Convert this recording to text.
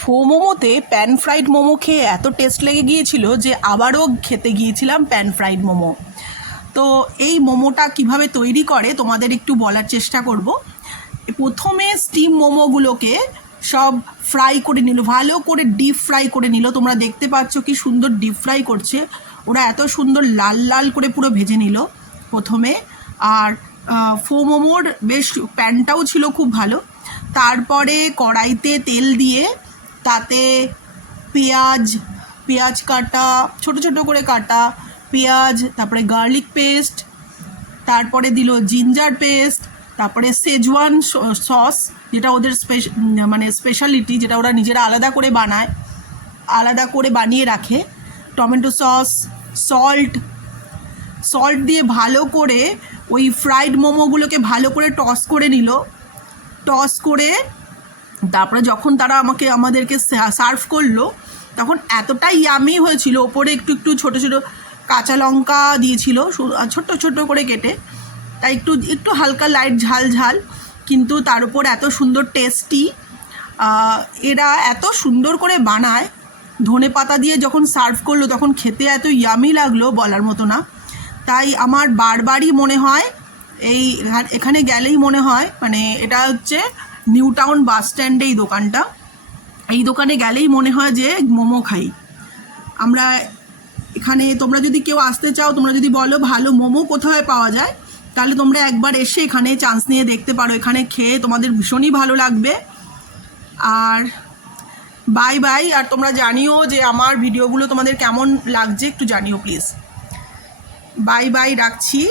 ফো মোমোতে pan fried momo খেয়ে এত টেস্ট লেগে গিয়েছিল যে আবারও খেতে গিয়েছিলাম প্যান ফ্রাইড মোমো। তো এই মোমোটা কিভাবে তৈরি করে তোমাদের একটু বলার চেষ্টা করব। প্রথমে স্টিম মোমোগুলোকে সব ফ্রাই করে নিল, ভালো করে ডিপ ফ্রাই করে নিল। তোমরা দেখতে পাচ্ছ কি সুন্দর ডিপ ফ্রাই করছে ওরা, এত সুন্দর লাল লাল করে পুরো ভেজে নিল প্রথমে। আর ফো মোমোর বেশ প্যানটাও ছিল খুব ভালো। তারপরে কড়াইতে তেল দিয়ে তাতে পেঁয়াজ কাটা, ছোট ছোট করে কাটা পেঁয়াজ, তারপরে গার্লিক পেস্ট, তারপরে দিল জিঞ্জার পেস্ট, তারপরে সেজওয়ান সস যেটা ওদের স্পেশালিটি, যেটা ওরা নিজেরা আলাদা করে বানায়, আলাদা করে বানিয়ে রাখে, টমেটো সস, সল্ট দিয়ে ভালো করে ওই ফ্রাইড মোমোগুলোকে ভালো করে টস করে নিল। টস করে তারপরে যখন তারা আমাদেরকে সার্ভ করলো তখন এতটাই ইয়ামি হয়েছিল। ওপরে একটু একটু ছোটো ছোটো কাঁচা লঙ্কা দিয়েছিল ছোট্ট ছোট্ট করে কেটে, তাই একটু হালকা লাইট ঝাল ঝাল, কিন্তু তার উপর এত সুন্দর টেস্টি। এরা এত সুন্দর করে বানায়। ধনে পাতা দিয়ে যখন সার্ভ করলো তখন খেতে এত ইয়ামি লাগলো বলার মতো না। তাই আমার বারবারই মনে হয় এখানে গেলেই মনে হয়, এটা হচ্ছে নিউ টাউন বাস স্ট্যান্ডে এই দোকানটা, এই দোকানে গেলেই মনে হয় যে মোমো খাই আমরা এখানে। তোমরা যদি কেউ আসতে চাও, তোমরা যদি বলো ভালো মোমো কোথায় পাওয়া যায়, তাহলে তোমরা একবার এসে এখানে চান্স নিয়ে দেখতে পারো। এখানে খেয়ে তোমাদের ভীষণই ভালো লাগবে। আর বাই বাই। আর তোমরা জানিও যে আমার ভিডিওগুলো তোমাদের কেমন লাগছে, একটু জানিও প্লিজ। বাই বাই, রাখছি।